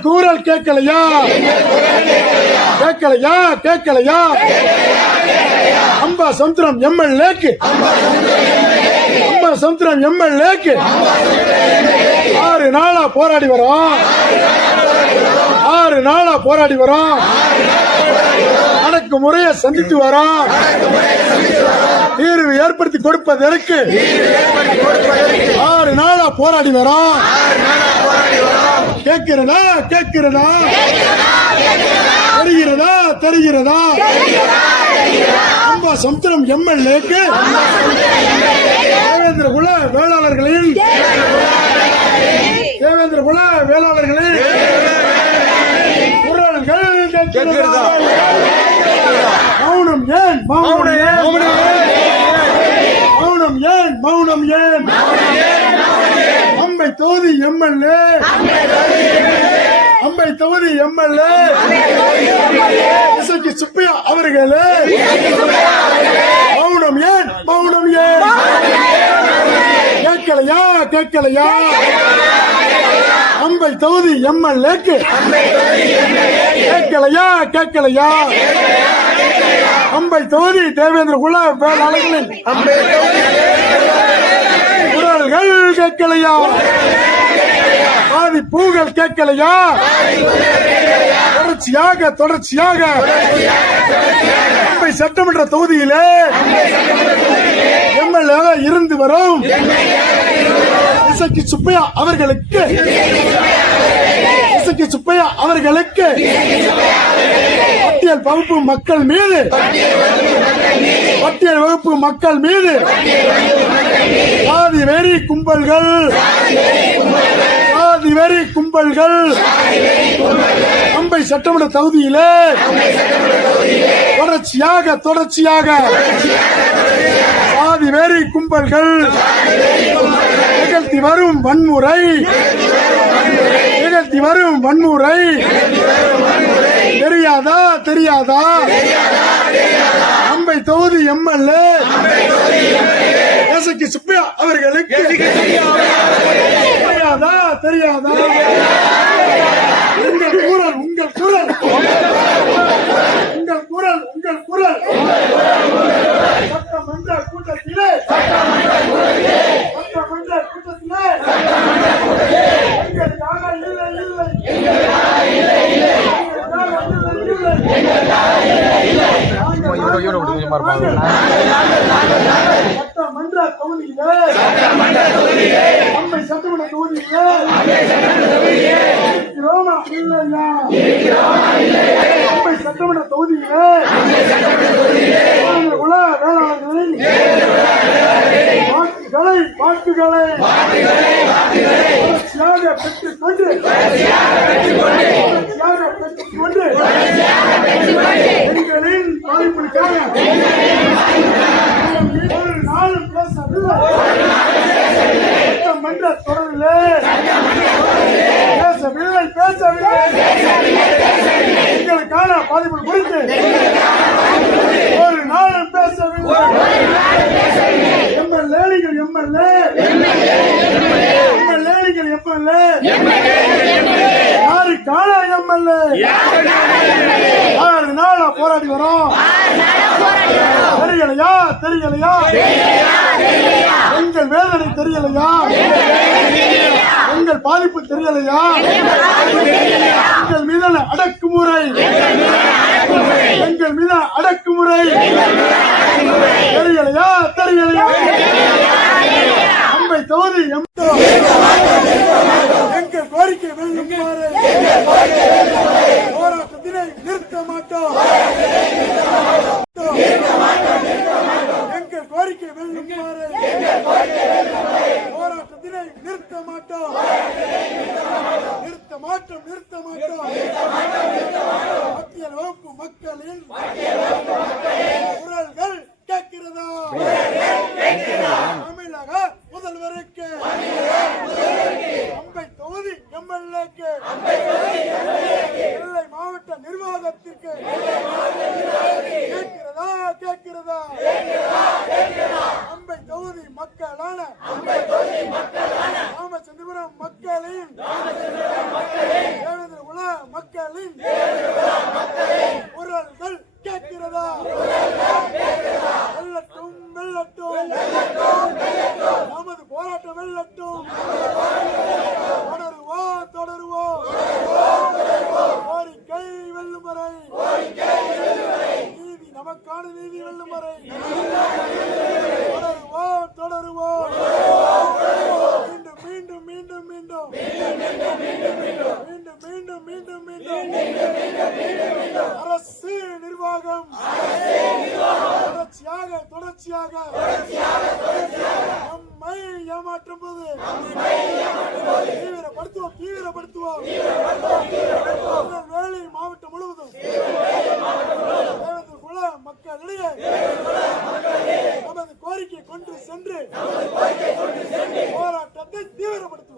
எங்கள் கூறல் கேட்கலையா கேட்கலையா கேட்கலையா அம்பா சமுத்திரம் எம்எல்ஏக்கு அம்பா சமுத்திரம் எம்எல்ஏக்கு 6 நாளா போராடி வரோம் 6 நாளா போராடி வரோம் அடக்குமுறையை சந்தித்து வரோம் தீர்வு ஏற்படுத்தி கொடுப்பதற்கு 6 நாளா போராடி வரோம் கேட்கிறதா கேட்கிறதா தெரிகிறதா தெரிகிறதா அம்பா சமுத்திரம் எம்எல்ஏக்கு தேவேந்திர குல வேளாளர்களின் குரல்கள் கேட்கிறதா மௌனம் ஏன் மௌனம் ஏன் மௌனம் ஏன் அம்பை தொகுதி எம்எல்ஏ இசக்கி சுப்பையா அவர்களே மௌனம் ஏன் கேட்கலையா கேட்கலையா அம்பை தொகுதி எம்எல்ஏக்கு கேட்கலையா அம்பை தொகுதி தேவேந்திர குல வேளாளர்களின் குரல்கள் கேட்கலையா பாதிப்புகள் கேட்கலையா தொடர்ச்சியாக அம்பை சட்டமன்ற தொகுதியிலே எம்எல்ஏ இருந்து வரும் இசக்கி சுப்பையா அவர்களுக்கு பட்டியல் வகுப்பு மக்கள் மீது சாதி வெறி கும்பல்கள் அம்பை சட்டமன்ற தொகுதியிலே தொடர்ச்சியாக சாதி வெறி கும்பல்கள் நிகழ்த்தி வரும் வன்முறை தெரியாதா அம்பை தொகுதி எம்எல்ஏ இசக்கி சுப்பையா அவர்களுக்கு தெரியாதா உங்கள் குரல் சட்டமன்ற கூட்டத்திலே சட்டமன்ற தொகுதியிலே அம்பை சட்டமன்ற தொகுதியிலே அம்பை சட்டமன்ற தொகுதியிலே வேளாளர்களின் வாக்குகளை பெற்றுக்கொண்டு எங்களின் பாதிப்புக்காக ஒரு நாளும் பேசவில்லை சட்டமன்ற தொடரிலே பேசவில்லை எங்களுக்கான பாதிப்பு குறித்து ஒரு நாளும் பேசவில்லை எம்எல்ஏ யாருக்கான எம்எல்ஏ 6 நாளா போராடி வரோம் தெரியலையா எங்கள் வேதனை தெரியலையா எங்கள் பாதிப்பு தெரியலையா எங்கள் மீதான அடக்குமுறை தெரியலையா அம்பை தொகுதி எங்கள் கோரிக்கை வெல்லுமாறு போராட்டத்தினை நிறுத்த மாட்டோம் எங்கள் கோரிக்கை வெல்லுமாறு போராட்டத்தினை நிறுத்த மாட்டோம் மத்திய வகுப்பு மக்களின் குரல்கள் கேட்கிறதா தமிழக முதல்வருக்கு அம்பை தொகுதி எம்எல்ஏக்கு நெல்லை மாவட்ட நிர்வாகத்திற்கு கேட்கிறதா அம்பை தொகுதி மக்களான ராமச்சந்திரபுரம் மக்களின் தேவேந்திர குல நமக்கான நீதி வெல்லும் வரை தொடருவோம். மீண்டும் மீண்டும் மீண்டும் மீண்டும் மீண்டும் மீண்டும் அரசு நிர்வாகம் தொடர்ச்சியாக நம்மை ஏமாற்றும் போது தீவிரப்படுத்துவோம். திருநெல்வேலி மாவட்டம் முழுவதும் குல மக்களிடையே நமது கோரிக்கை கொண்டு சென்று போராட்டத்தை தீவிரப்படுத்த